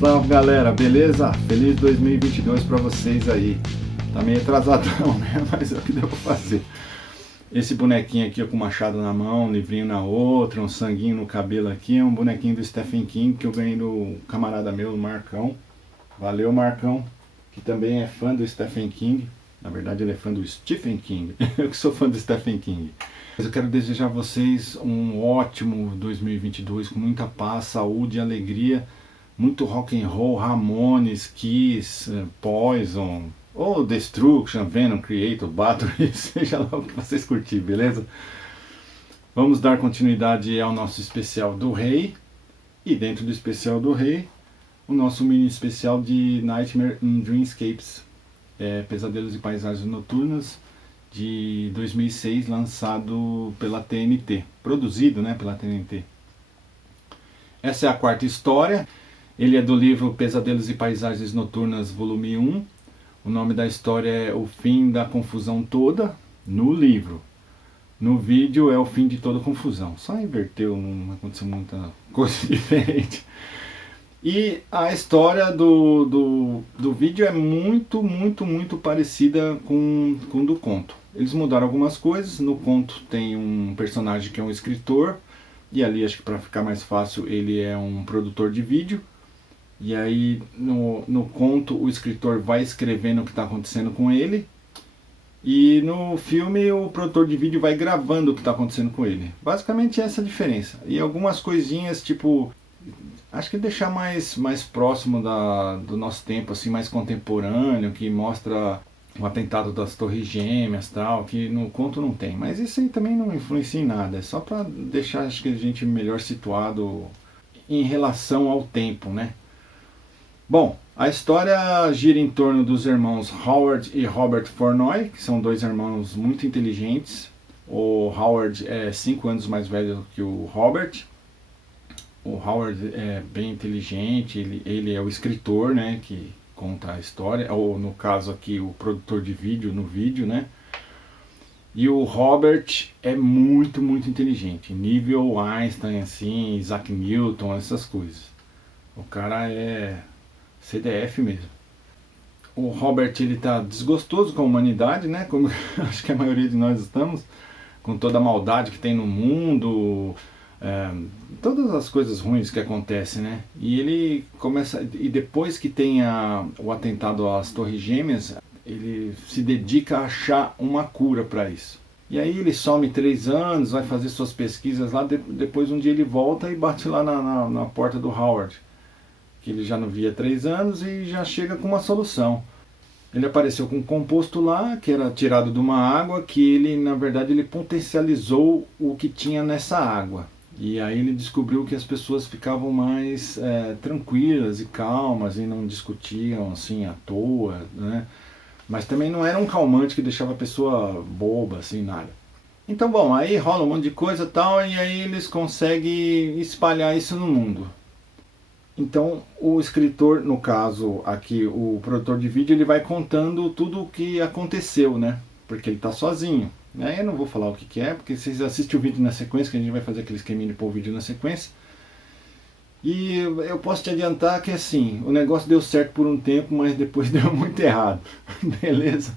Salve galera, beleza? Feliz 2022 pra vocês aí. Tá meio atrasadão, né? Mas é o que deu pra fazer. Esse bonequinho aqui, ó, com machado na mão, um livrinho na outra, um sanguinho no cabelo aqui, é um bonequinho do Stephen King que eu ganhei do camarada meu, o Marcão. Valeu, Marcão, que também é fã do Stephen King. Na verdade ele é fã do Stephen King. Eu que sou fã do Stephen King. Mas eu quero desejar a vocês um ótimo 2022 com muita paz, saúde e alegria. Muito rock and roll, Ramones, Kiss, Poison, ou Destruction, Venom, Creator, Battery, seja lá o que vocês curtirem, beleza? Vamos dar continuidade ao nosso especial do Rei. E dentro do especial do Rei, o nosso mini especial de Nightmare in Dreamscapes, Pesadelos e Paisagens Noturnas, de 2006, lançado pela TNT, produzido, né, pela TNT. Essa é a quarta história. Ele é do livro Pesadelos e Paisagens Noturnas, volume 1. O nome da história é O Fim da Confusão Toda, no livro. No vídeo é O Fim de Toda Confusão. Só inverteu, não aconteceu muita coisa diferente. E a história do vídeo é muito parecida com do conto. Eles mudaram algumas coisas. No conto tem um personagem que é um escritor. E ali, acho que para ficar mais fácil, ele é um produtor de vídeo. E aí no conto o escritor vai escrevendo o que está acontecendo com ele. E no filme o produtor de vídeo vai gravando o que está acontecendo com ele. Basicamente essa é a diferença. E algumas coisinhas tipo... Acho que deixar mais próximo do nosso tempo, assim, mais contemporâneo, que mostra o atentado das Torres Gêmeas, tal, que no conto não tem. Mas isso aí também não influencia em nada. É só para deixar, acho que a gente melhor situado em relação ao tempo, né? Bom, a história gira em torno dos irmãos Howard e Robert Fournoy, que são dois irmãos muito inteligentes. O Howard é 5 anos mais velho que o Robert. O Howard é bem inteligente, ele é o escritor, né, que conta a história, ou no caso aqui o produtor de vídeo, no vídeo, né. E o Robert é muito inteligente, nível Einstein, assim, Isaac Newton, essas coisas. O cara é... CDF mesmo. O Robert, ele tá desgostoso com a humanidade, né? Como acho que a maioria de nós estamos, com toda a maldade que tem no mundo, todas as coisas ruins que acontecem, né? E ele começa, e depois que tem o atentado às Torres Gêmeas, ele se dedica a achar uma cura para isso. E aí ele some 3 anos, vai fazer suas pesquisas lá, depois um dia ele volta e bate lá na porta do Howard, que ele já não via há 3 anos, e já chega com uma solução. Ele apareceu com um composto lá, que era tirado de uma água, que ele, na verdade, ele potencializou o que tinha nessa água. E aí ele descobriu que as pessoas ficavam mais tranquilas e calmas, e não discutiam assim à toa, né? Mas também não era um calmante que deixava a pessoa boba, assim, nada. Então, bom, aí rola um monte de coisa e tal, e aí eles conseguem espalhar isso no mundo. Então o escritor, no caso aqui o produtor de vídeo, ele vai contando tudo o que aconteceu, né? Porque ele está sozinho. Aí eu não vou falar o que é, porque vocês assistem o vídeo na sequência, que a gente vai fazer aquele esqueminha de pôr o vídeo na sequência. E eu posso te adiantar que assim, o negócio deu certo por um tempo, mas depois deu muito errado. Beleza?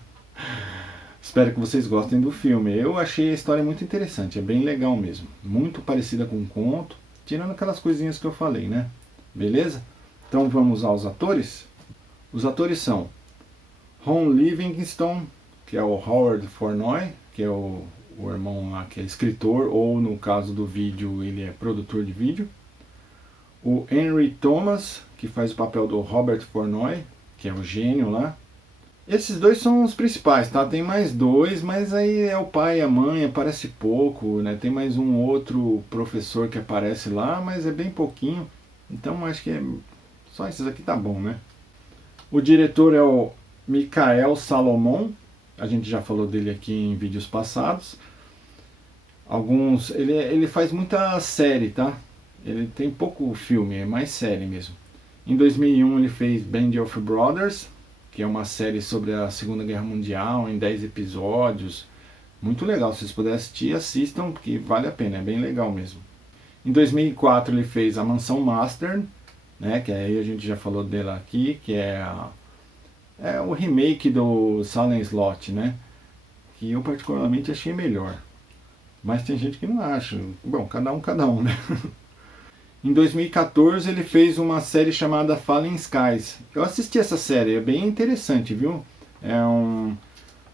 Espero que vocês gostem do filme. Eu achei a história muito interessante, é bem legal mesmo. Muito parecida com um conto, tirando aquelas coisinhas que eu falei, né? Beleza? Então vamos aos atores. Os atores são Ron Livingston, que é o Howard Fournoy, que é o irmão lá que é escritor, ou no caso do vídeo ele é produtor de vídeo. O Henry Thomas, que faz o papel do Robert Fournoy, que é o gênio lá. Esses dois são os principais, tá? Tem mais 2, mas aí é o pai e a mãe, aparece pouco, né? Tem mais um outro professor que aparece lá, mas é bem pouquinho. Então acho que só esses aqui tá bom, né? O diretor é o Mikael Salomon. A gente já falou dele aqui em vídeos passados. Ele faz muita série, tá? Ele tem pouco filme, é mais série mesmo. Em 2001 ele fez Band of Brothers, que é uma série sobre a Segunda Guerra Mundial, em 10 episódios. Muito legal, se vocês puderem assistir, assistam, porque vale a pena, é bem legal mesmo. Em 2004 ele fez A Mansão Master, né? Que aí a gente já falou dela aqui, que é o remake do Salem Slot, né? Que eu particularmente achei melhor. Mas tem gente que não acha. Bom, cada um, né? Em 2014 ele fez uma série chamada Fallen Skies. Eu assisti essa série, é bem interessante, viu? É um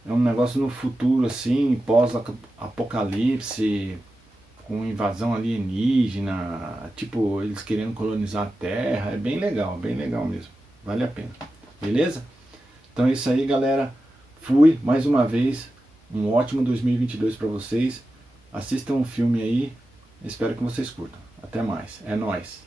negócio no futuro, assim, pós-apocalipse, com invasão alienígena, tipo, eles querendo colonizar a Terra. É bem legal mesmo. Vale a pena. Beleza? Então é isso aí, galera. Fui, mais uma vez, um ótimo 2022 para vocês. Assistam um filme aí. Espero que vocês curtam. Até mais. É nóis.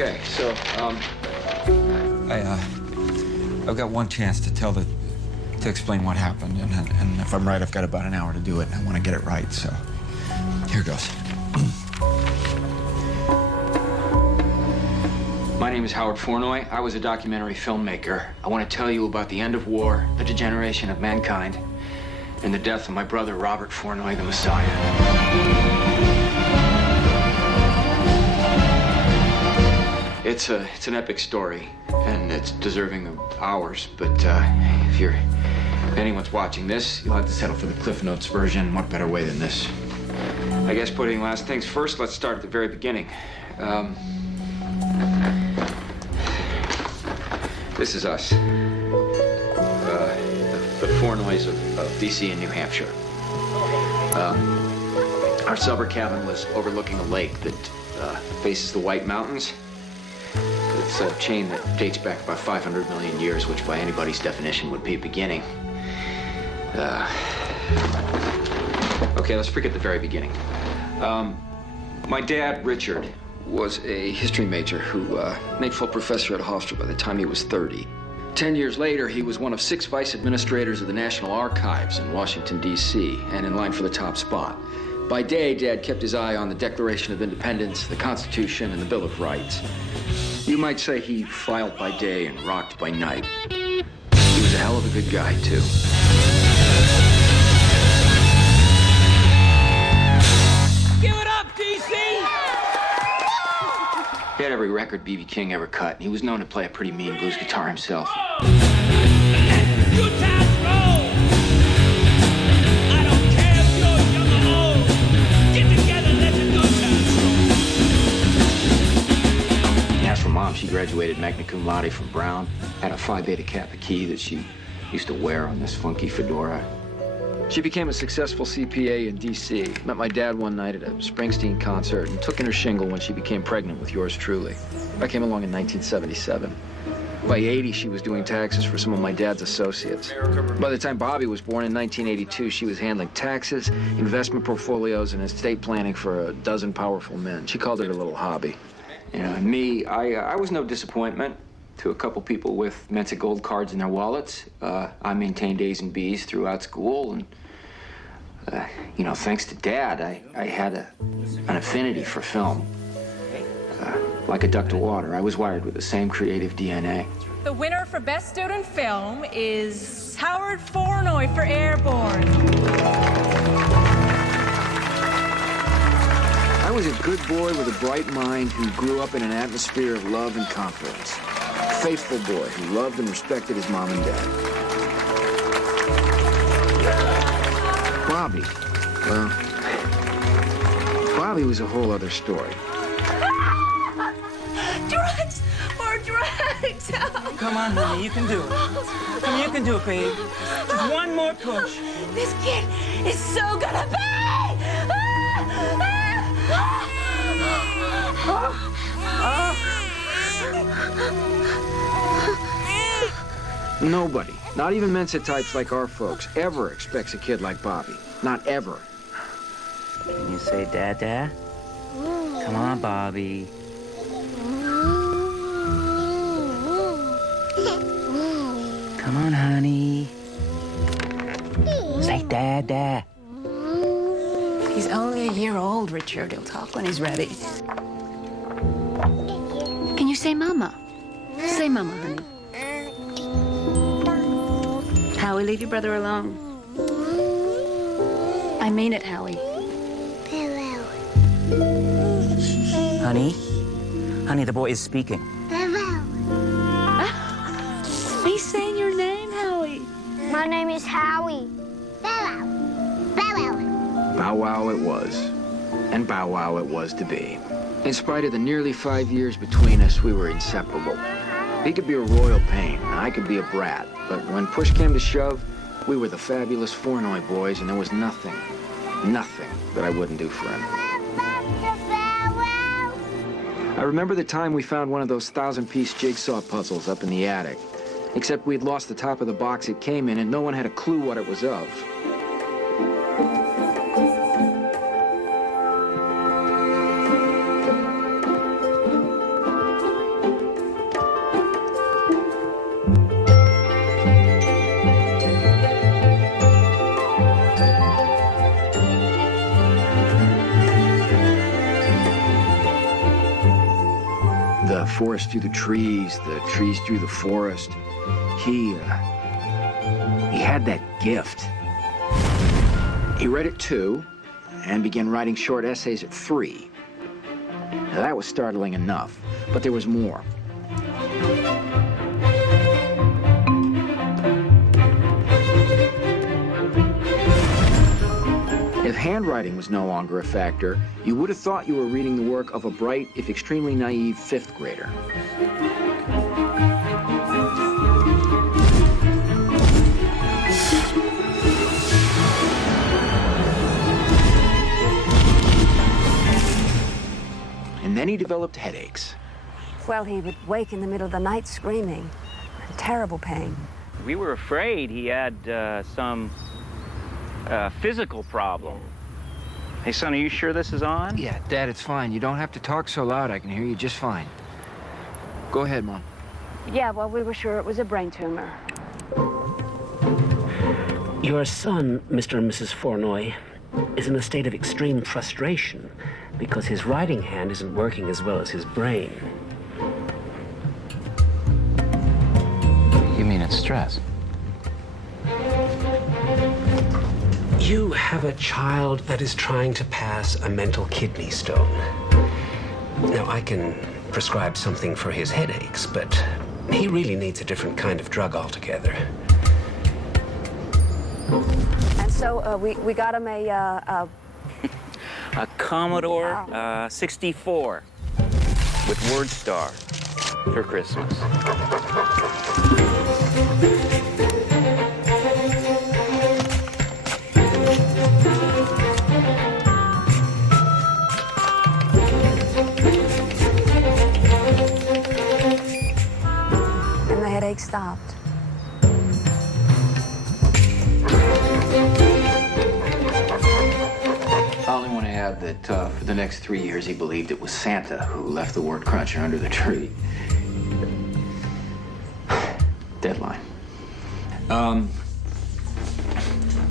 Okay, so, I've got one chance to explain what happened, and if I'm right, I've got about an hour to do it, and I want to get it right, so here goes. My name is Howard Flournoy. I was a documentary filmmaker. I want to tell you about the end of war, the degeneration of mankind, and the death of my brother, Robert Flournoy, the Messiah. It's an epic story, and it's deserving of ours, but if anyone's watching this, you'll have to settle for the Cliff Notes version. What better way than this? I guess putting last things first, let's start at the very beginning. This is us. The Flournoys of D.C. and New Hampshire. Our summer cabin was overlooking a lake that faces the White Mountains. It's a chain that dates back about 500 million years, which by anybody's definition would be a beginning. Okay, let's forget the very beginning. My dad, Richard, was a history major who made full professor at Hofstra by the time he was 30. 10 years later, he was one of 6 vice administrators of the National Archives in Washington, D.C., and in line for the top spot. By day, Dad kept his eye on the Declaration of Independence, the Constitution, and the Bill of Rights. You might say he filed by day and rocked by night. He was a hell of a good guy, too. Give it up, DC! He had every record B.B. King ever cut, and he was known to play a pretty mean blues guitar himself. Good times roll! I don't care if you're young or old. Get together, let the good times roll. As for Mom, she graduated magna cum laude from Brown, had a Phi Beta Kappa key that she used to wear on this funky fedora. She became a successful CPA in D.C., met my dad one night at a Springsteen concert, and took in her shingle when she became pregnant with yours truly. I came along in 1977. By 80, she was doing taxes for some of my dad's associates. By the time Bobby was born in 1982, she was handling taxes, investment portfolios, and estate planning for a dozen powerful men. She called it her little hobby. You know, and me, I was no disappointment to a couple people with Mensa gold cards in their wallets. I maintained A's and B's throughout school, and you know, thanks to Dad, I had an affinity for film. Like a duck to water, I was wired with the same creative DNA. The winner for Best Student Film is Howard Flournoy for Airborne. I was a good boy with a bright mind who grew up in an atmosphere of love and confidence. A faithful boy who loved and respected his mom and dad. Bobby, well, Bobby was a whole other story. Drugs! More drugs! Come on, honey, you can do it. Come, you can do it, babe. Just one more push. This kid is so gonna pay! Nobody, not even Mensa types like our folks, ever expects a kid like Bobby. Not ever. Can you say Dada? Come on, Bobby. Come on, honey. Say Dada. He's only a year old, Richard. He'll talk when he's ready. Can you say Mama? Say Mama, honey. Howie, leave your brother alone. I mean it, Howie. Honey? Honey, the boy is speaking. He's saying your name, Howie. My name is Howie. Bow wow. Bow wow. Bow wow it was. And bow wow it was to be. In spite of the nearly 5 years between us, we were inseparable. He could be a royal pain, and I could be a brat. But when push came to shove, we were the fabulous Flournoy boys, and there was nothing that I wouldn't do for him. I remember the time we found one of those 1,000-piece jigsaw puzzles up in the attic. Except we'd lost the top of the box it came in, and no one had a clue what it was of. The forest through the trees through the forest. He had that gift. He read at 2 and began writing short essays at 3. Now, that was startling enough, but there was more. If handwriting was no longer a factor, you would have thought you were reading the work of a bright, if extremely naive, 5th grader. And then he developed headaches. Well, he would wake in the middle of the night screaming. Terrible pain. We were afraid he had some physical problem. Hey, son, are you sure this is on? Yeah, Dad, it's fine. You don't have to talk so loud. I can hear you just fine. Go ahead, Mom. Yeah, well, we were sure it was a brain tumor. Your son, Mr. and Mrs. Flournoy, is in a state of extreme frustration because his writing hand isn't working as well as his brain. You mean it's stress? You have a child that is trying to pass a mental kidney stone. Now, I can prescribe something for his headaches, but he really needs a different kind of drug altogether. And so we got him a Commodore 64 with WordStar for Christmas. and the headache stopped. I only want to add that for the next 3 years, he believed it was Santa who left the word cruncher under the tree. Deadline.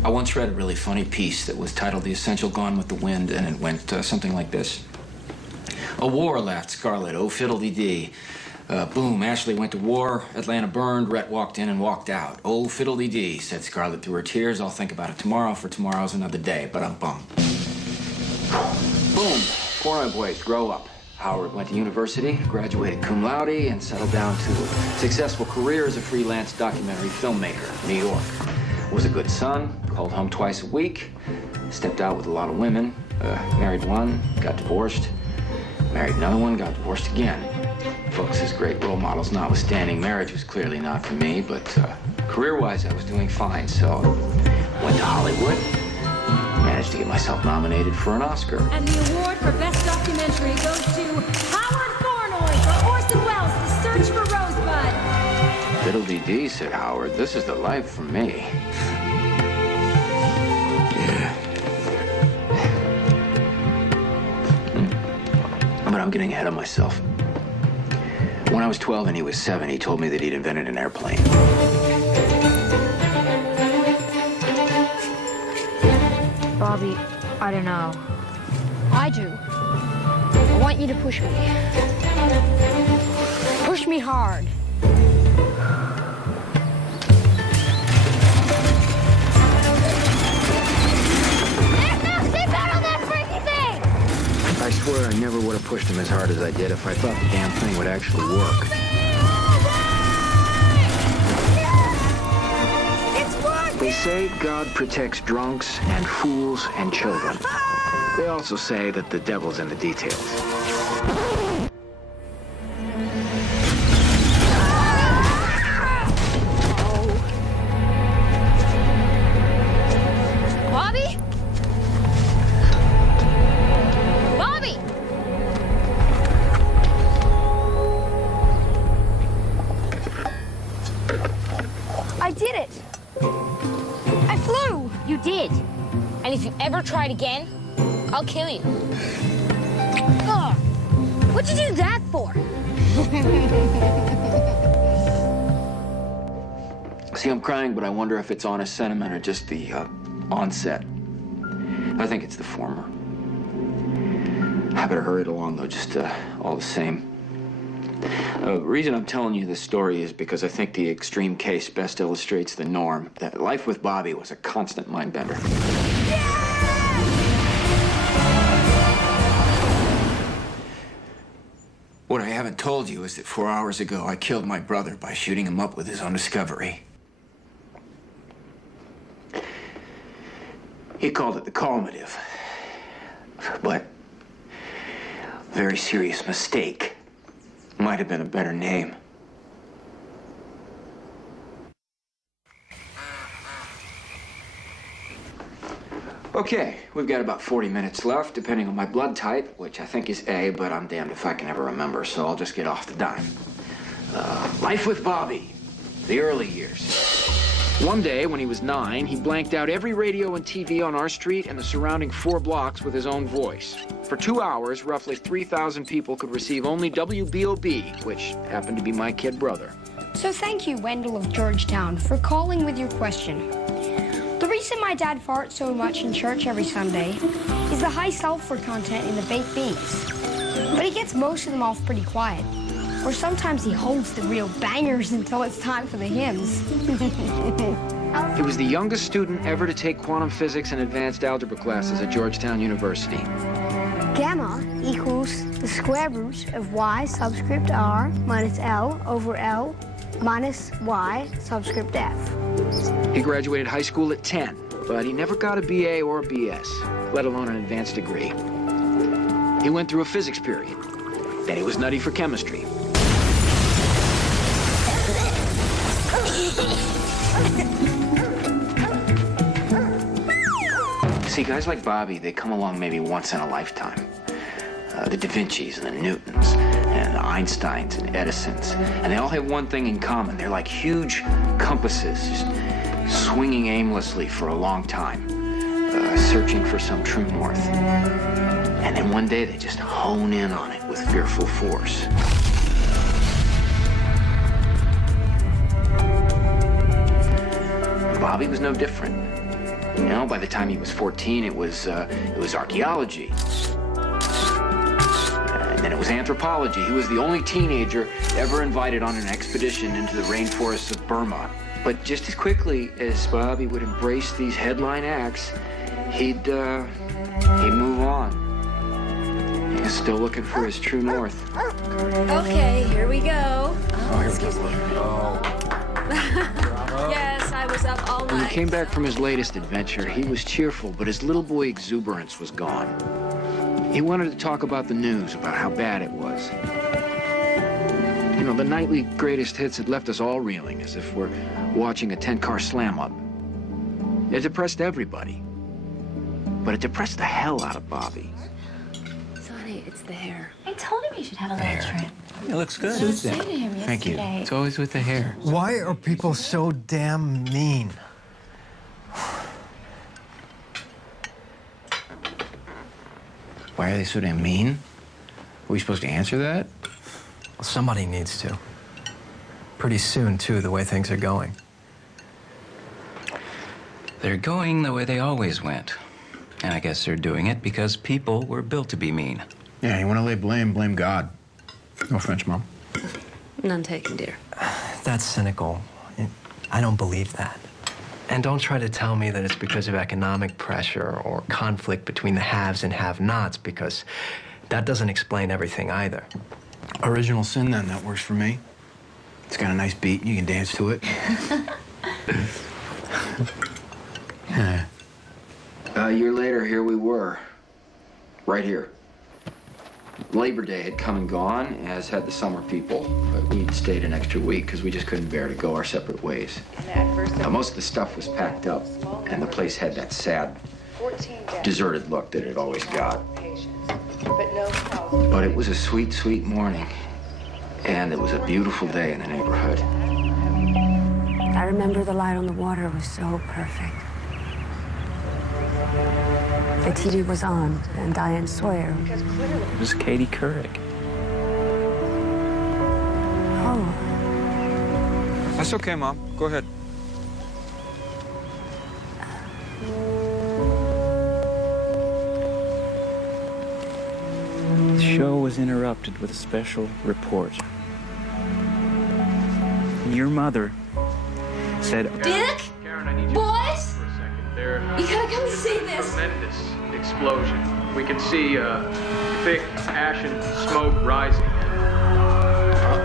I once read a really funny piece that was titled The Essential Gone with the Wind, and it went something like this. A war, laughed Scarlett. Oh, fiddle-dee-dee. Boom, Ashley went to war, Atlanta burned, Rhett walked in and walked out. Oh, fiddle-dee-dee, said Scarlett through her tears. I'll think about it tomorrow, for tomorrow's another day, but I'm bummed. Boom, Flournoy boys, grow up. Howard went to university, graduated cum laude, and settled down to a successful career as a freelance documentary filmmaker in New York. Was a good son, called home twice a week, stepped out with a lot of women, married one, got divorced, married another one, got divorced again. Folks as great role models notwithstanding, marriage was clearly not for me, but career-wise I was doing fine, so went to Hollywood, managed to get myself nominated for an Oscar. And the award for Best Documentary goes to Howard Flournoy for Orson Welles' The Search for Rosebud. Fiddle-dee-dee, said Howard. This is the life for me. Yeah. But I'm getting ahead of myself. When I was 12 and he was 7, he told me that he'd invented an airplane. Bobby, I don't know. I do. I want you to push me. Push me hard. There's no seatbelt on that freaking thing! I swear I never would have pushed him as hard as I did if I thought the damn thing would actually work. They say God protects drunks and fools and children. They also say that the devil's in the details. Bobby? Bobby! I did it. I flew. You did. And if you ever try it again, I'll kill you. Oh, what'd you do that for? See, I'm crying, but I wonder if it's honest sentiment or just the onset. I think it's the former. I better hurry it along, though, just all the same. The reason I'm telling you this story is because I think the extreme case best illustrates the norm. That life with Bobby was a constant mind bender. What I haven't told you is that 4 hours ago I killed my brother by shooting him up with his own discovery. He called it the calmative. But a very serious mistake. Might have been a better name. Okay, we've got about 40 minutes left, depending on my blood type, which I think is A, but I'm damned if I can ever remember, so I'll just get off the dime. Life with Bobby, the early years. One day, when he was 9, he blanked out every radio and TV on our street and the surrounding 4 blocks with his own voice. For 2 hours, roughly 3,000 people could receive only WBOB, which happened to be my kid brother. So thank you, Wendell of Georgetown, for calling with your question. The reason my dad farts so much in church every Sunday is the high sulfur content in the baked beans. But he gets most of them off pretty quiet. Or sometimes he holds the real bangers until it's time for the hymns. He was the youngest student ever to take quantum physics and advanced algebra classes at Georgetown University. Gamma equals the square root of y subscript r minus L over L minus y subscript f. He graduated high school at 10, but he never got a BA or a BS, let alone an advanced degree. He went through a physics period. Then he was nutty for chemistry. See, guys like Bobby, they come along maybe once in a lifetime. The Da Vincis and the Newtons and the Einsteins and Edisons. And they all have one thing in common. They're like huge compasses, just swinging aimlessly for a long time, searching for some true north. And then one day they just hone in on it with fearful force. Bobby was no different. You know, by the time he was 14, it was archaeology. And then it was anthropology. He was the only teenager ever invited on an expedition into the rainforests of Burma. But just as quickly as Bobby would embrace these headline acts, he'd move on. He's still looking for his true north. Okay, here we go. Oh, here we Excuse me. go. Yes, I was up all night. When he came back from his latest adventure, he was cheerful, but his little boy exuberance was gone. He wanted to talk about the news, about how bad it was. You know, the nightly greatest hits had left us all reeling, as if we're watching a 10-car slam-up. It depressed everybody. But it depressed the hell out of Bobby. Sonny, it's the hair. I told him you should have a little trim. It looks good. Suits him. Thank you. It's always with the hair. Why are people so damn mean? Why are they so damn mean? Are we supposed to answer that? Well, somebody needs to. Pretty soon, too, the way things are going. They're going the way they always went. And I guess they're doing it because people were built to be mean. Yeah, you want to lay blame, blame God. No French, Mom. None taken, dear. That's cynical. I don't believe that. And don't try to tell me that it's because of economic pressure or conflict between the haves and have-nots, because that doesn't explain everything either. Original sin, then. That works for me. It's got a nice beat. You can dance to it. A year later, here we were. Right here. Labor Day had come and gone, as had the summer people. But we'd stayed an extra week because we just couldn't bear to go our separate ways. Most of the stuff was packed up, and the place had that sad, deserted look that it always got. But it was a sweet, sweet morning. And it was a beautiful day in the neighborhood. I remember the light on the water was so perfect. The TV was on, and Diane Sawyer. It was Katie Couric. Oh. That's okay, Mom. Go ahead. The show was interrupted with a special report. Your mother said... Dick? Karen, I need you Boys? for a second. There You gotta come see this. tremendous explosion. We can see thick ashen smoke rising.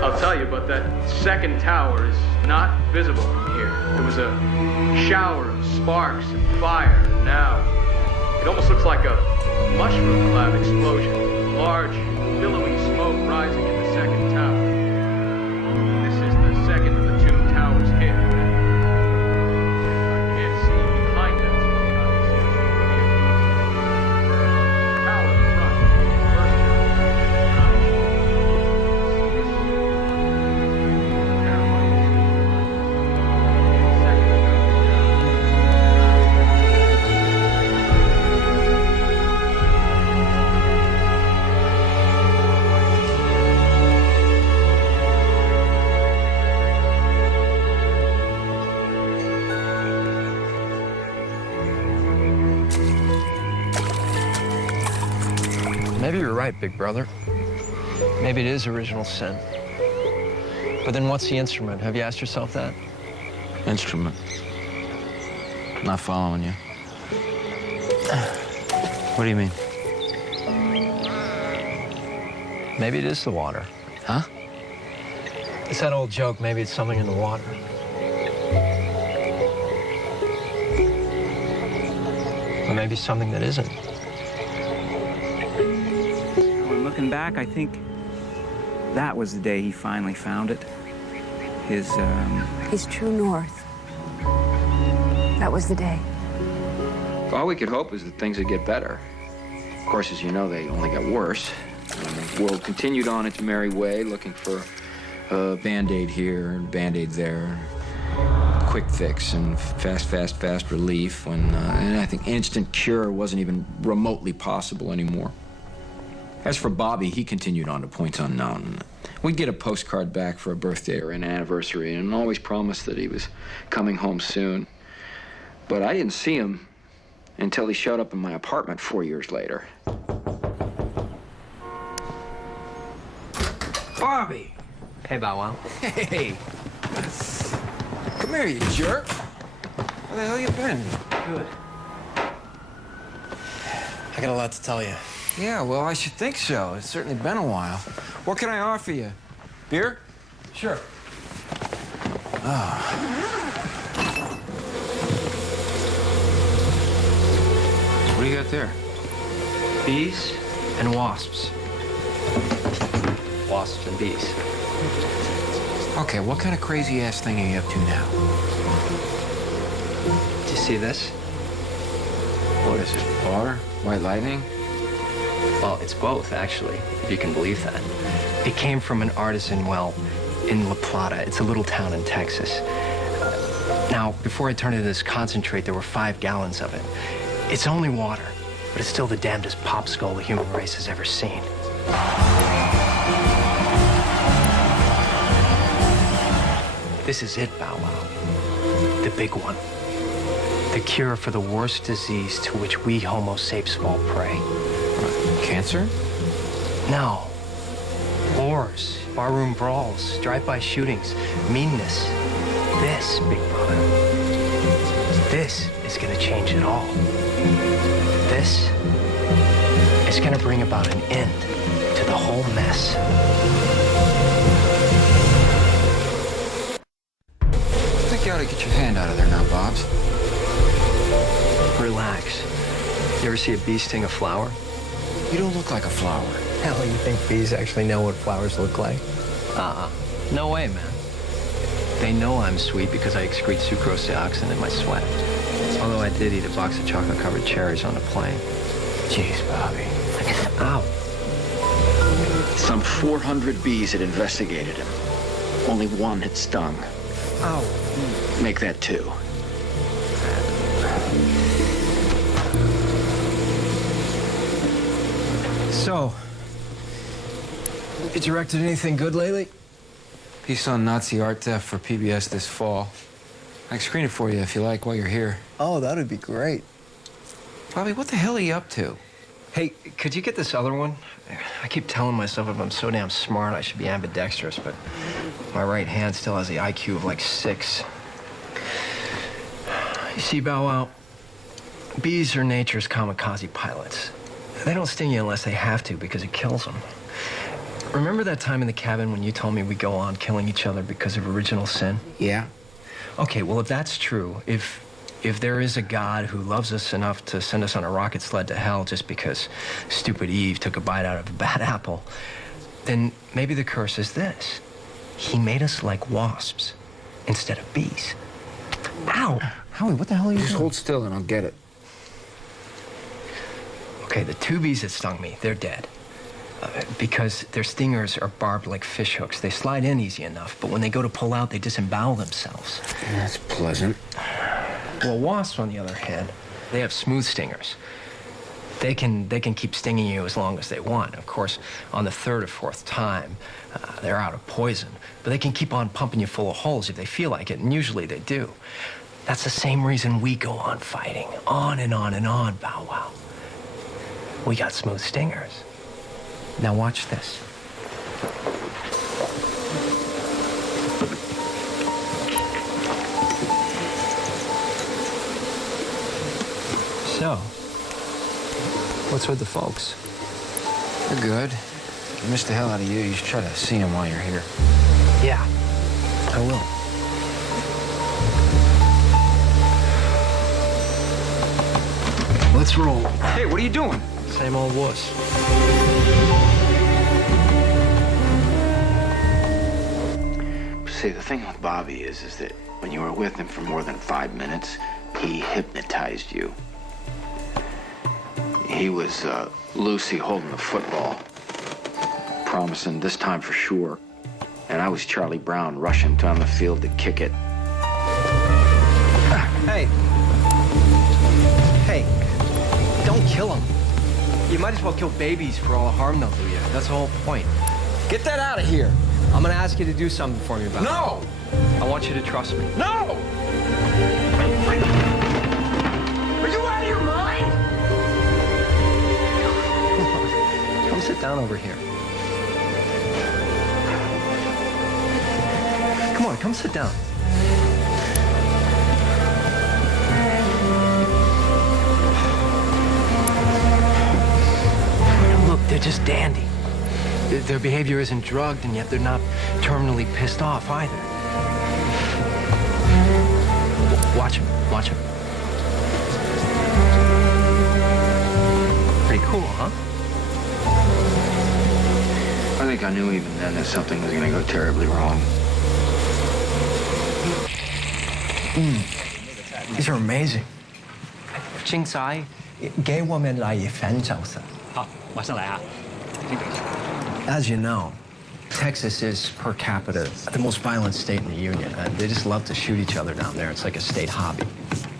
I'll tell you, but that second tower is not visible from here. There was a shower of sparks and fire. Now, it almost looks like a mushroom cloud explosion. Large, billowing smoke rising in the second tower. This is the second of the two towers hit. I can't see behind that smoke, obviously. Tower in front, first Maybe you're right, big brother. Maybe it is original sin. But then what's the instrument? Have you asked yourself that? Instrument. Not following you. What do you mean? Maybe it is the water. Huh? It's that old joke, maybe it's something in the water. Or maybe something that isn't. When looking back, I think that was the day he finally found it. His true north. That was the day. All we could hope is that things would get better. Of course, as you know, they only got worse. The world continued on its merry way, looking for a Band-Aid here and Band-Aid there. Quick fix and fast relief when and I think instant cure wasn't even remotely possible anymore. As for Bobby, he continued on to points unknown. We'd get a postcard back for a birthday or an anniversary and always promised that he was coming home soon. But I didn't see him until he showed up in my apartment 4 years later. Bobby! Hey, Bow Wow. Hey! Come here, you jerk. Where the hell you been? Good. I got a lot to tell you. Yeah, well, I should think so. It's certainly been a while. What can I offer you? Beer? Sure. What do you got there? Bees and wasps. Wasps and bees. Okay, what kind of crazy-ass thing are you up to now? Do you see this? What is it? Water? White lightning? Well, it's both, actually, if you can believe that. It came from an artisan well in La Plata. It's a little town in Texas. Now, before I turned it into this concentrate, there were 5 gallons of it. It's only water, but it's still the damnedest popsicle the human race has ever seen. This is it, Bow Wow. The big one. The cure for the worst disease to which we Homo sapes fall prey. Cancer? No. Wars, barroom brawls, drive-by shootings, meanness. This, big brother, this is gonna change it all. This is gonna bring about an end to the whole mess. I think you ought to get your hand out of there now, Bobs. Relax. You ever see a bee sting a flower? You don't look like a flower. Hell, you think bees actually know what flowers look like? No way, man. They know I'm sweet because I excrete sucrose dioxin in my sweat. Although I did eat a box of chocolate-covered cherries on the plane. Jeez, Bobby. Ow. Some 400 bees had investigated him. Only one had stung. Ow. Make that 2. So, you directed anything good lately? Piece on Nazi art theft for PBS this fall. I can screen it for you if you like while you're here. Oh, that would be great. Bobby, what the hell are you up to? Hey, could you get this other one? I keep telling myself if I'm so damn smart, I should be ambidextrous, but my right hand still has the IQ of like 6. You see, Bow Wow, bees are nature's kamikaze pilots. They don't sting you unless they have to because it kills them. Remember that time in the cabin when you told me we go on killing each other because of original sin? Yeah. Okay, well, if that's true, if there is a God who loves us enough to send us on a rocket sled to hell just because stupid Eve took a bite out of a bad apple, then maybe the curse is this. He made us like wasps instead of bees. Ow! Howie, what the hell are you doing? Just hold still and I'll get it. Okay, the 2 bees that stung me, they're dead. Because their stingers are barbed like fish hooks. They slide in easy enough, but when they go to pull out, they disembowel themselves. That's pleasant. Well, wasps, on the other hand, they have smooth stingers. They can keep stinging you as long as they want. Of course, on the 3rd or 4th time, they're out of poison. But they can keep on pumping you full of holes if they feel like it, and usually they do. That's the same reason we go on fighting. On and on and on, Bow Wow. We got smooth stingers. Now watch this. So, what's with the folks? They're good. If I missed the hell out of you, you should try to see them while you're here. Yeah, I will. Let's roll. Hey, what are you doing? Same old wuss. See, the thing with Bobby is that when you were with him for more than 5 minutes, he hypnotized you. He was Lucy holding the football, promising this time for sure. And I was Charlie Brown rushing down the field to kick it. Hey. Hey. Don't kill him. You might as well kill babies for all the harm they'll do you. That's the whole point. Get that out of here. I'm gonna ask you to do something for me about it. No! I want you to trust me. No! Are you out of your mind? Come sit down over here. Come on, come sit down. Look, they're just dandy. Their behavior isn't drugged, and yet they're not terminally pissed off either. Watch them, watch them. Pretty cool, huh? I think I knew even then that something was going to go terribly wrong. These are amazing. 青菜，给我们来一份就是。好，马上来啊。As you know, Texas is, per capita, the most violent state in the Union. They just love to shoot each other down there. It's like a state hobby.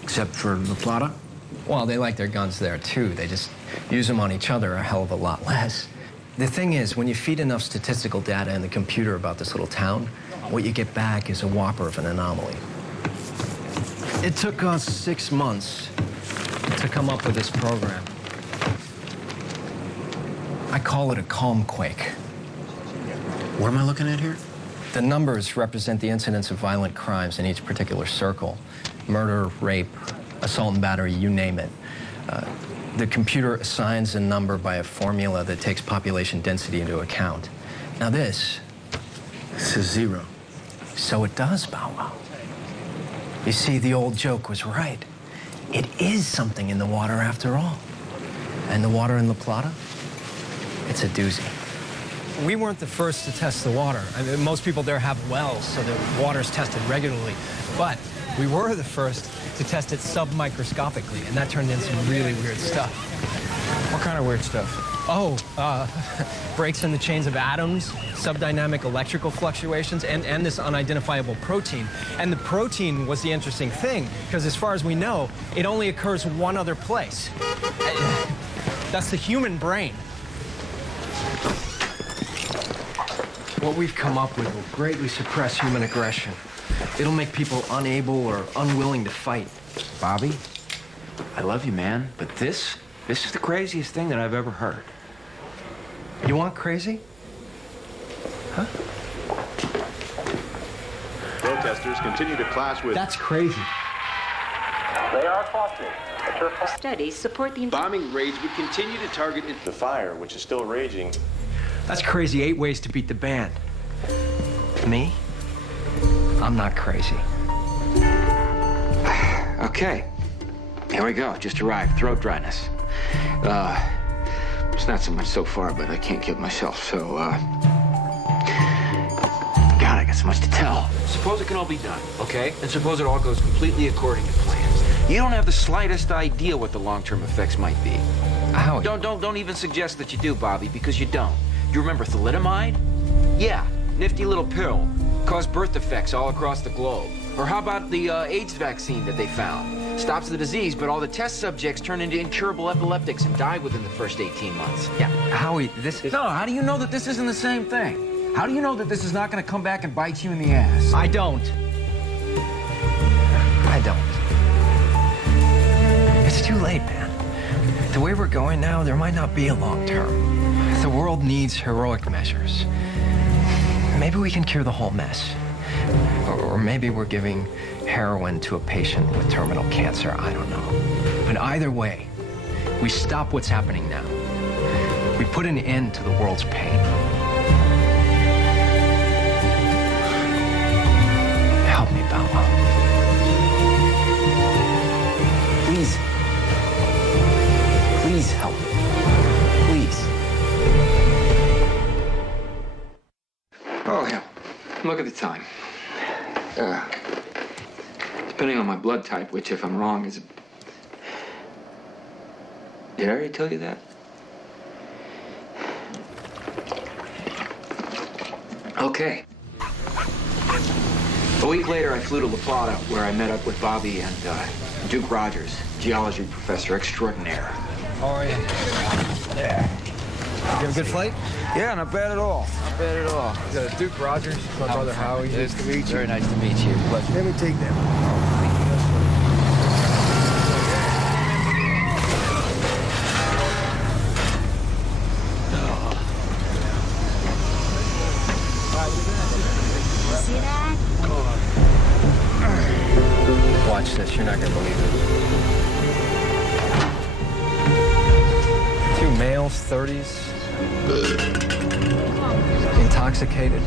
Except for La Plata? Well, they like their guns there, too. They just use them on each other a hell of a lot less. The thing is, when you feed enough statistical data in the computer about this little town, what you get back is a whopper of an anomaly. It took us 6 months to come up with this program. I call it a calm quake. What am I looking at here? The numbers represent the incidence of violent crimes in each particular circle. Murder, rape, assault and battery, you name it. The computer assigns a number by a formula that takes population density into account. Now this is 0. So it does, Bow Wow. You see, the old joke was right. It is something in the water after all. And the water in La Plata? It's a doozy. We weren't the first to test the water. I mean, most people there have wells, so the water's tested regularly. But we were the first to test it submicroscopically, and that turned in some really weird stuff. What kind of weird stuff? Oh, breaks in the chains of atoms, subdynamic electrical fluctuations, and this unidentifiable protein. And the protein was the interesting thing, because as far as we know, it only occurs one other place. That's the human brain. What we've come up with will greatly suppress human aggression. It'll make people unable or unwilling to fight. Bobby, I love you, man, but this is the craziest thing that I've ever heard. You want crazy? Huh? Protesters continue to clash with... That's crazy. They are cautious. Studies support the... Bombing raids would continue to target... The fire, which is still raging. That's crazy 8 ways to beat the band. Me? I'm not crazy. Okay, here we go. Just arrived. Throat dryness. It's not so much so far, but I can't kill myself, so, God, I got so much to tell. Suppose it can all be done, okay? And suppose it all goes completely according to plans. You don't have the slightest idea what the long-term effects might be. How? Don't even suggest that you do, Bobby, because you don't. You remember thalidomide? Yeah, nifty little pill. Caused birth defects all across the globe. Or how about the AIDS vaccine that they found? Stops the disease, but all the test subjects turn into incurable epileptics and die within the first 18 months. Yeah, Howie, this is... No, how do you know that this isn't the same thing? How do you know that this is not going to come back and bite you in the ass? I don't. It's too late, man. The way we're going now, there might not be a long term. The world needs heroic measures. Maybe we can cure the whole mess. Or maybe we're giving heroin to a patient with terminal cancer. I don't know. But either way, we stop what's happening now. We put an end to the world's pain. Help me, Bow Wow. Please. Please help me. Please. Oh, hell. Look at the time. Depending on my blood type, which, if I'm wrong, is... Did I already tell you that? Okay. A week later, I flew to La Plata, where I met up with Bobby and Duke Rogers, geology professor extraordinaire. How are you? There. You have a good flight? Yeah, not bad at all. Not bad at all. Duke Rogers, my brother Howie. Nice to meet you. Very nice to meet you. Pleasure. Let me take them. See that? Watch this. You're not gonna believe it. 2 males, 30s. Intoxicated.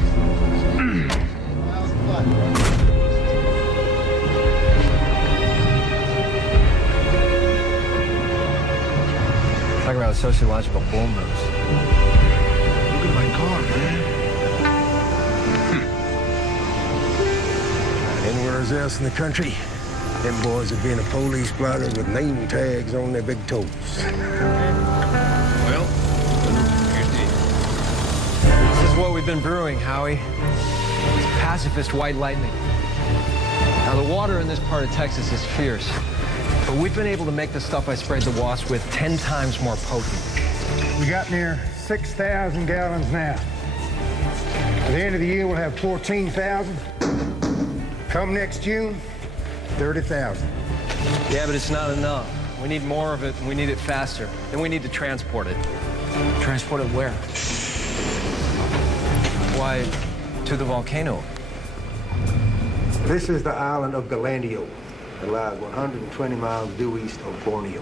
Talking about a sociological bull moves. Look at my car, man. Anywhere else in the country, them boys are being a police blotter with name tags on their big toes. Well, here's the... This is what we've we've been brewing, Howie. It's pacifist white lightning. Now, the water in this part of Texas is fierce, but we've been able to make the stuff I sprayed the wasp with 10 times more potent. We got near 6,000 gallons now. At the end of the year, we'll have 14,000. Come next June, 30,000. Yeah, but it's not enough. We need more of it, and we need it faster. Then we need to transport it. Transport it where? Why, to the volcano. This is the island of Galandio. It lies 120 miles due east of Borneo.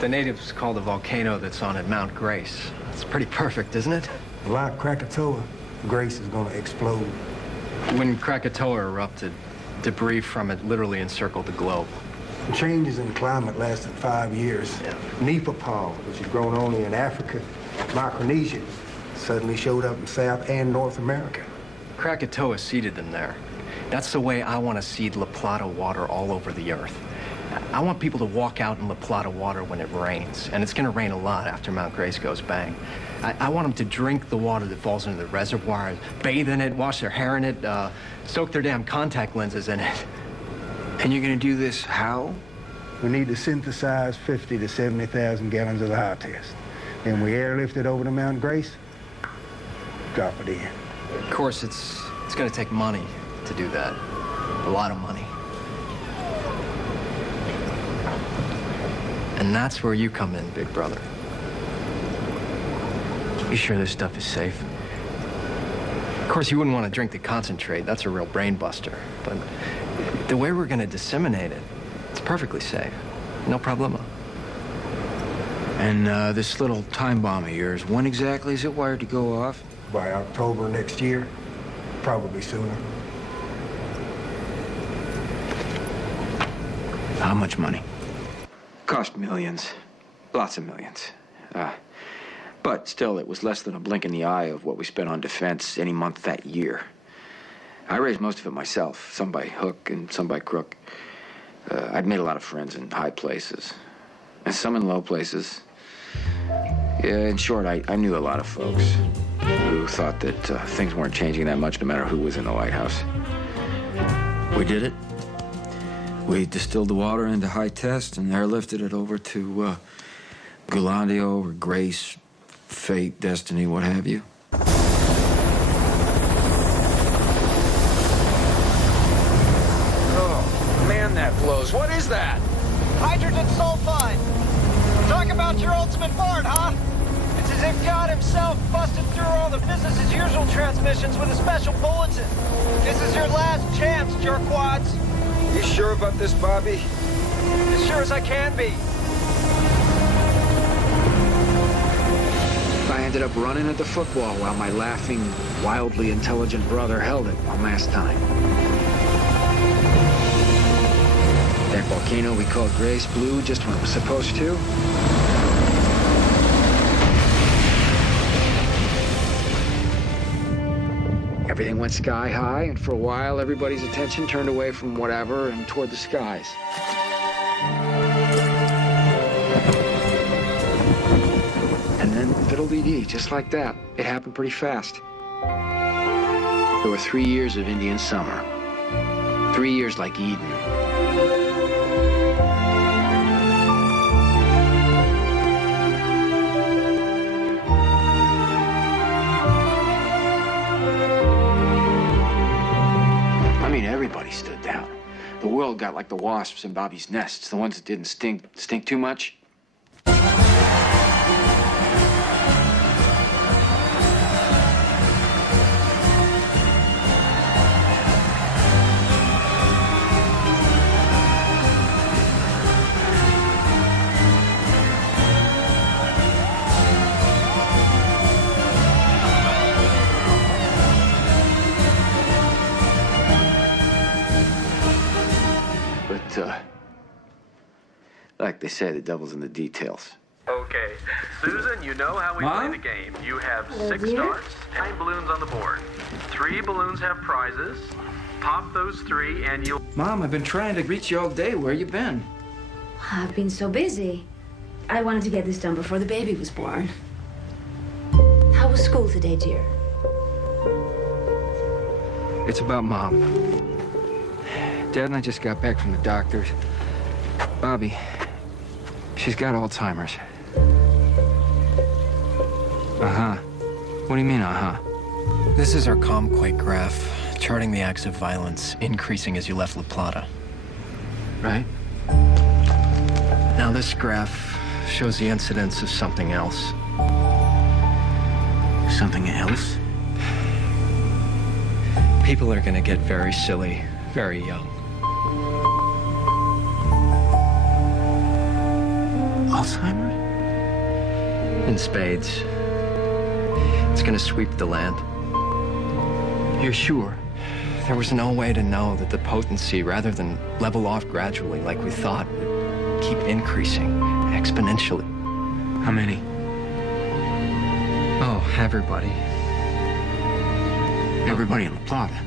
The natives call the volcano that's on it Mount Grace. It's pretty perfect, isn't it? Like Krakatoa, Grace is going to explode. When Krakatoa erupted, debris from it literally encircled the globe. Changes in climate lasted 5 years. Yeah. Nipa palm, which is grown only in Africa, Micronesia, suddenly showed up in South and North America. Krakatoa seeded them there. That's the way I want to seed La Plata water all over the earth. I want people to walk out in La Plata water when it rains, and it's going to rain a lot after Mount Grace goes bang. I want them to drink the water that falls into the reservoir, bathe in it, wash their hair in it, soak their damn contact lenses in it. And you're gonna do this how? We need to synthesize 50 to 70,000 gallons of the high test. Then we airlift it over to Mount Grace, drop it in. Of course, it's going to take money to do that. A lot of money. And that's where you come in, big brother. You sure this stuff is safe? Of course, you wouldn't want to drink the concentrate. That's a real brain buster. But the way we're going to disseminate it, it's perfectly safe. No problema. And this little time bomb of yours, when exactly is it wired to go off? By October next year, probably sooner. How much money? Cost millions. Lots of millions. But still, it was less than a blink in the eye of what we spent on defense any month that year. I raised most of it myself, some by hook and some by crook. I'd made a lot of friends in high places, and some in low places. Yeah, in short, I knew a lot of folks who thought that things weren't changing that much no matter who was in the White House. We did it. We distilled the water into high test and airlifted it over to Galandio or Grace, fate, destiny, what have you. Oh, man, that blows. What is that? Hydrogen sulfide. Talk about your ultimate fart, huh? It's as if God himself busted through all the business as usual transmissions with a special bulletin. This is your last chance, jerkwads. You sure about this, Bobby? As sure as I can be. I ended up running at the football while my laughing, wildly intelligent brother held it one last time. That volcano we called Grace blew just when it was supposed to. Everything went sky high, and for a while, everybody's attention turned away from whatever and toward the skies. And then fiddle-dee-dee, just like that. It happened pretty fast. There were 3 years of Indian summer. 3 years like Eden. Everybody stood down. The world got like the wasps in Bobby's nests, the ones that didn't stink too much. Like they say, the devil's in the details. Okay, Susan, you know how we play the game. You have 6 starts, 9 balloons on the board. 3 balloons have prizes. Pop those 3 and you'll... Mom, I've been trying to reach you all day. Where you been? I've been so busy. I wanted to get this done before the baby was born. How was school today, dear? It's about Mom. Dad and I just got back from the doctors. Bobby, she's got Alzheimer's. Uh-huh. What do you mean, uh-huh? This is our Comquake graph, charting the acts of violence increasing as you left La Plata. Right? Now this graph shows the incidence of something else. Something else? People are gonna get very silly, very young. Alzheimer's? In spades. It's gonna sweep the land. You're sure? There was no way to know that the potency, rather than level off gradually like we thought, would keep increasing exponentially. How many? Oh, everybody. Everybody in La Plata?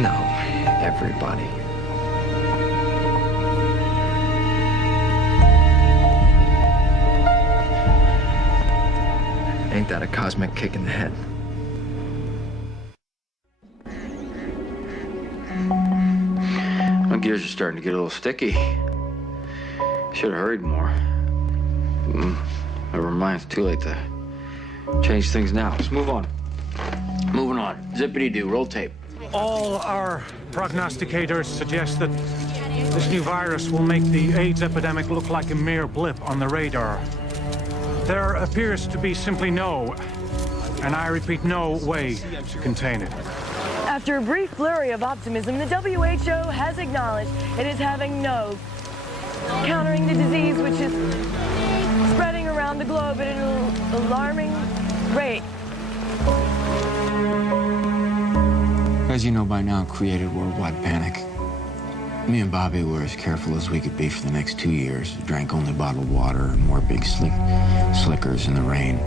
No, everybody. Ain't that a cosmic kick in the head? My gears are starting to get a little sticky. Should have hurried more. Never mind, it's too late to change things now. Let's move on. Moving on. Zippity-doo, roll tape. All our prognosticators suggest that this new virus will make the AIDS epidemic look like a mere blip on the radar. There appears to be simply no, and I repeat, no way to contain it. After a brief flurry of optimism, the WHO has acknowledged it is having no countering the disease, which is spreading around the globe at an alarming rate. As you know by now, created worldwide panic. Me and Bobby were as careful as we could be for the next 2 years. Drank only bottled water and wore big slickers in the rain.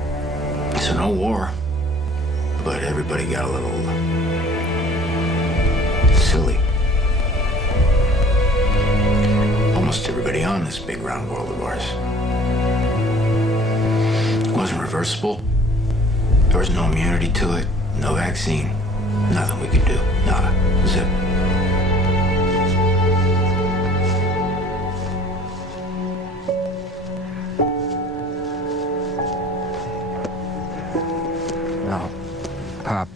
So no war, but everybody got a little silly. Almost everybody on this big round world of ours. It wasn't reversible. There was no immunity to it, no vaccine. Nothing we could do. Nada. Zip. No. Pop.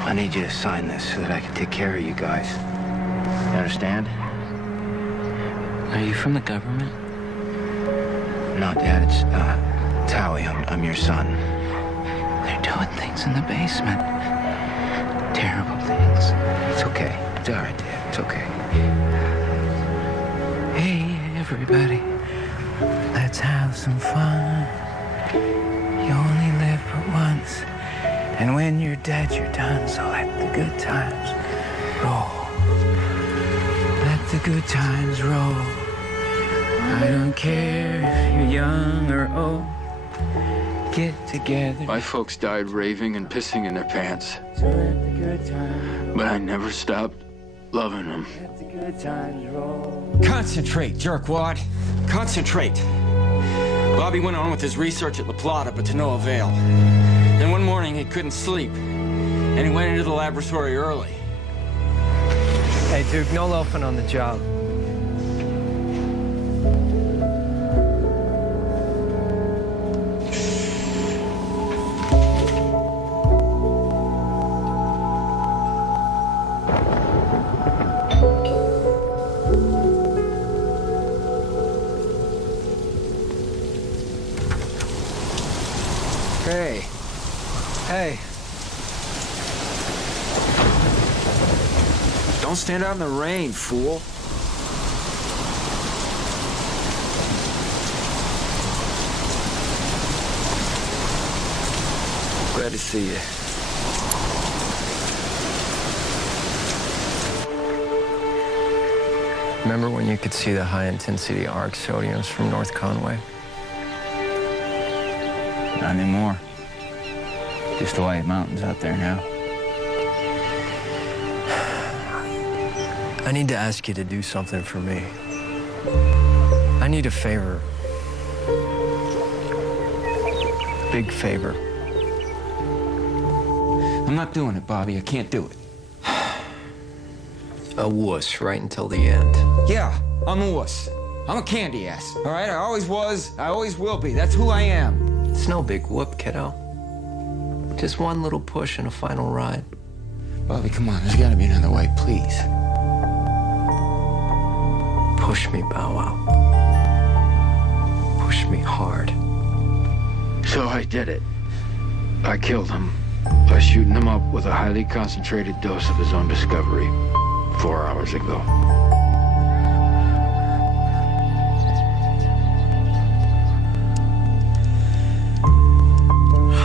I need you to sign this so that I can take care of you guys. You understand? Are you from the government? No, Dad, it's Howie. I'm your son. They're doing things in the basement. Terrible things. It's okay. It's all right, Dad. It's okay. Hey, everybody. Let's have some fun. You only live but once. And when you're dead, you're done. So let the good times roll. Let the good times roll. I don't care if you're young or old. Get together. My folks died raving and pissing in their pants. So let the good times. But I never stopped loving them. Let the good times roll. Concentrate, jerkwad. Concentrate. Bobby went on with his research at La Plata, but to no avail. Then one morning he couldn't sleep, and he went into the laboratory early. Hey, Duke, no loafing on the job. Hey. Hey. Don't stand out in the rain, fool. Glad to see you. Remember when you could see the high-intensity arc sodiums from North Conway? Not anymore. Just the White Mountains out there now. I need to ask you to do something for me. I need a favor. Big favor. I'm I'm not doing it, Bobby. I can't do it. A wuss right until the end. Yeah, I'm a wuss. I'm a candy ass, all right? I always was, I always will be. That's who I am. It's no big whoop, kiddo. Just one little push and a final ride. Bobby, come on. There's gotta be another way, please. Push me, Bow Wow. Push me hard. So I did it. I killed him by shooting him up with a highly concentrated dose of his own discovery 4 hours ago.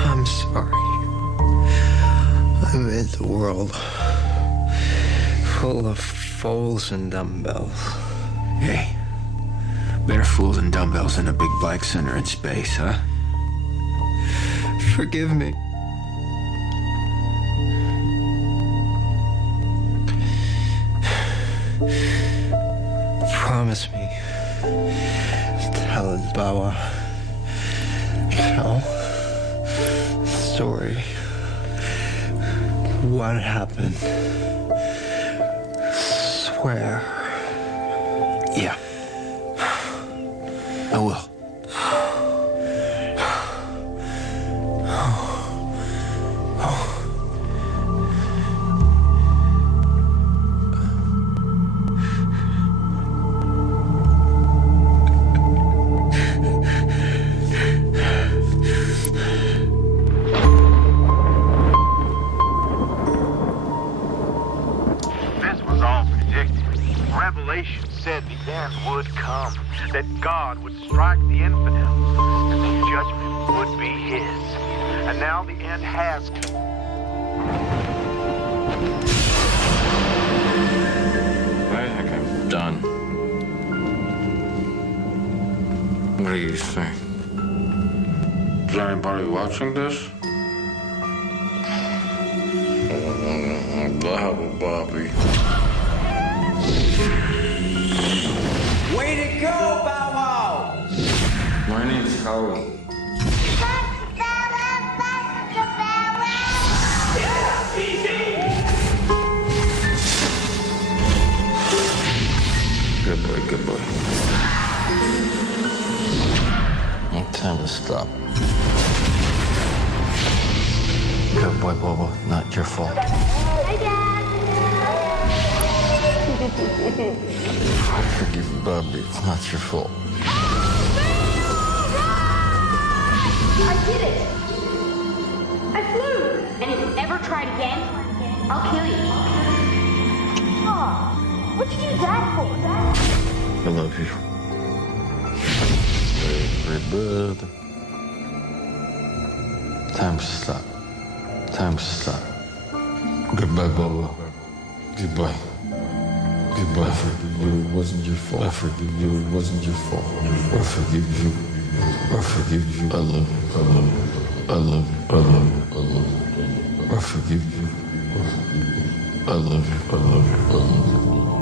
I'm sorry. I made the world full of fools and dumbbells. Hey, better fools and dumbbells than a big black center in space, huh? Forgive me. Promise me. Tell it, Bow Wow. Tell the story. What happened? Swear. Yeah. I will. Said the end would come, that God would strike the infidels, and the judgment would be his. And now the end has come. I think I'm done. What do you think? Is anybody watching this? Bobby. Way to go, Bow Wow! My name's Howie. Good boy, good boy. Time to stop. Good boy, Bobo. Not your fault. Hi, Dad. I forgive you, Bobby. It's not your fault. I did it! I flew! And if you ever try it again, I'll kill you. Aw, what'd you do that for? I love you. Very good. Time to stop. Time to stop. Goodbye, Bobo. Goodbye. Goodbye. I forgive you. It wasn't your fault. I forgive you. It wasn't your fault. I forgive you. I forgive you. I love you. I love you. I love you. I love you. I love you. I forgive you. I love you. I love you. I love you.